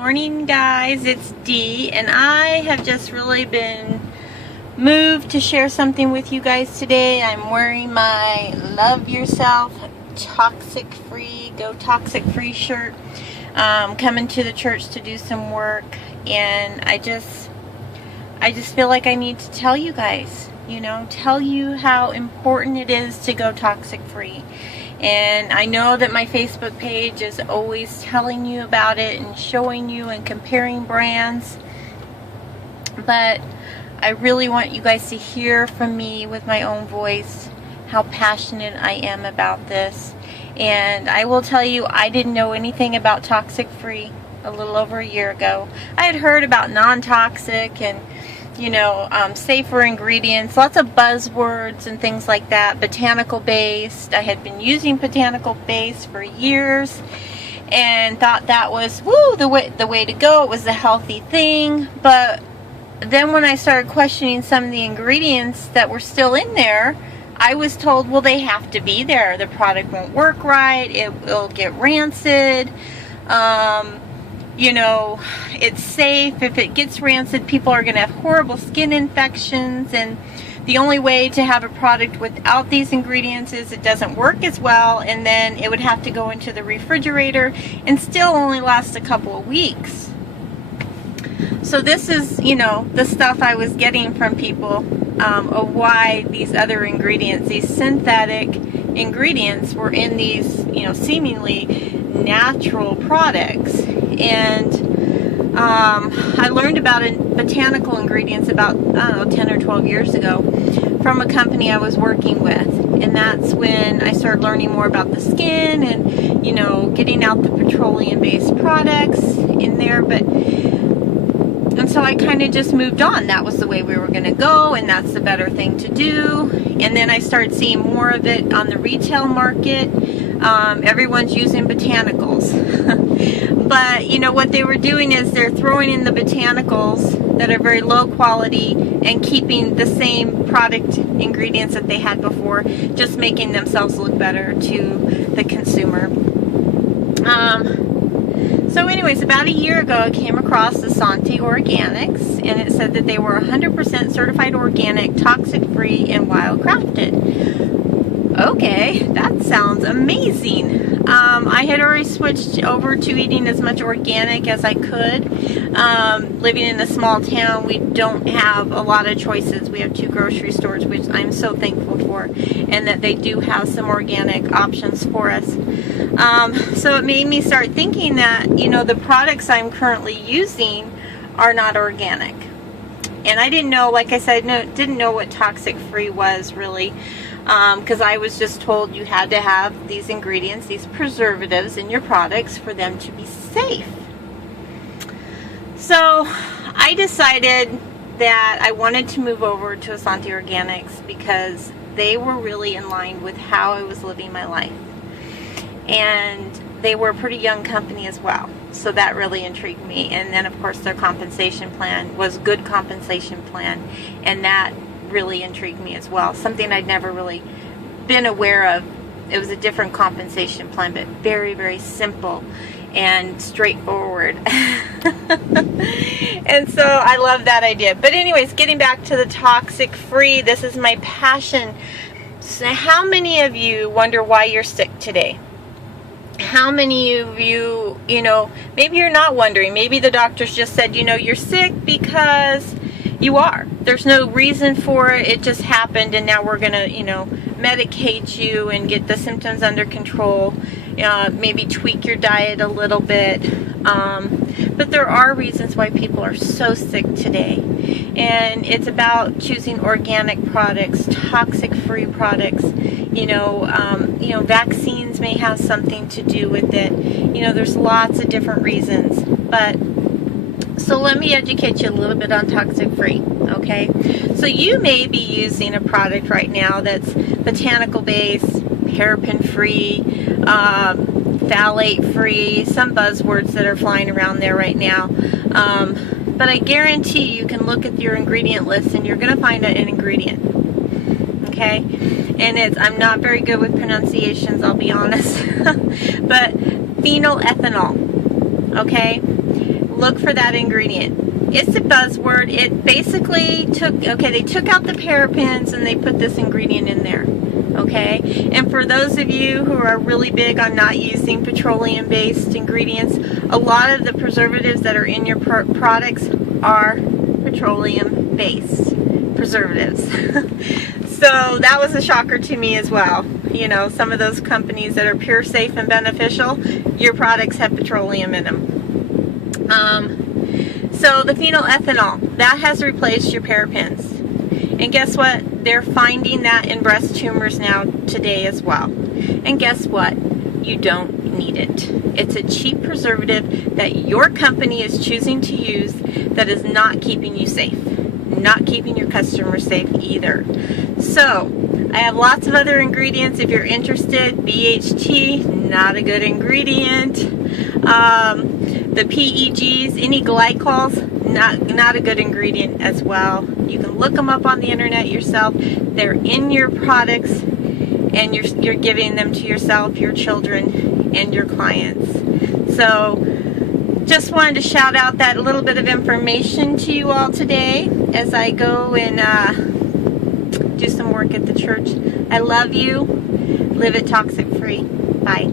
Morning guys, it's Dee, and I have just really been moved to share something with you guys today. I'm wearing my Love Yourself Toxicfree, Go Toxicfree shirt, coming to the church to do some work, and I just feel like I need to tell you guys, tell you how important it is to go toxic free. And I know that my Facebook page is always telling you about it and showing you and comparing brands, but I really want you guys to hear from me with my own voice how passionate I am about this. And I will tell you, I didn't know anything about toxic free a little over a year ago. I had heard about non-toxic and safer ingredients, lots of buzzwords and things like that, botanical based. I had been using botanical based for years and thought that was the way to go. It was a healthy thing. But then when I started questioning some of the ingredients that were still in there, I was told, well, they have to be there. The product won't work right. It will get rancid. It's safe. If it gets rancid, people are going to have horrible skin infections, and the only way to have a product without these ingredients is it doesn't work as well, and then it would have to go into the refrigerator and still only last a couple of weeks. So this is, the stuff I was getting from people of why these other ingredients, these synthetic ingredients, were in these, seemingly natural products. And I learned about botanical ingredients about, 10 or 12 years ago from a company I was working with. And that's when I started learning more about the skin and, getting out the petroleum-based products in there. And so I kind of just moved on. That was the way we were going to go, and that's the better thing to do. And then I started seeing more of it on the retail market. Everyone's using botanicals. But, what they were doing is they're throwing in the botanicals that are very low quality and keeping the same product ingredients that they had before, just making themselves look better to the consumer. So anyways, about a year ago, I came across the Santi Organics, and it said that they were 100% certified organic, toxic-free, and wild-crafted. Okay, that sounds amazing. I had already switched over to eating as much organic as I could. Living in a small town, we don't have a lot of choices. We have 2 grocery stores, which I'm so thankful for, and that they do have some organic options for us. So it made me start thinking that, the products I'm currently using are not organic. And I didn't know, like I said, didn't know what toxic free was really. Because I was just told you had to have these ingredients, these preservatives in your products for them to be safe. So I decided that I wanted to move over to Santi Organics because they were really in line with how I was living my life. And they were a pretty young company as well. So that really intrigued me. And then of course their compensation plan was a good compensation plan. And that really intrigued me as well. Something I'd never really been aware of. It was a different compensation plan, but very, very simple and straightforward. And so I love that idea. But anyways, getting back to the toxic free, this is my passion. So how many of you wonder why you're sick today? How many of you, maybe you're not wondering. Maybe the doctors just said, you're sick because you are. There's no reason for it. It just happened, and now we're going to, medicate you and get the symptoms under control. Maybe tweak your diet a little bit. But there are reasons why people are so sick today. And it's about choosing organic products, toxic-free products. Vaccines may have something to do with it. There's lots of different reasons. So let me educate you a little bit on toxic free, okay? So you may be using a product right now that's botanical based, paraben free, phthalate free, some buzzwords that are flying around there right now. But I guarantee you can look at your ingredient list and you're going to find an ingredient, okay? And I'm not very good with pronunciations, I'll be honest, but phenylethanol, okay? look for that ingredient. It's a buzzword. It basically they took out the parabens and they put this ingredient in there. Okay, and for those of you who are really big on not using petroleum-based ingredients, a lot of the preservatives that are in your products are petroleum-based preservatives. So that was a shocker to me as well. You know, some of those companies that are pure, safe, and beneficial, your products have petroleum in them. So the phenylethanol, that has replaced your parabens. And guess what? They're finding that in breast tumors now today as well. And guess what? You don't need it. It's a cheap preservative that your company is choosing to use that is not keeping you safe. Not keeping your customers safe either. So, I have lots of other ingredients if you're interested. BHT, not a good ingredient. The PEGs, any glycols, not a good ingredient as well. You can look them up on the internet yourself. They're in your products, and you're giving them to yourself, your children, and your clients. So just wanted to shout out that little bit of information to you all today as I go and do some work at the church. I love you. Live it toxic free. Bye.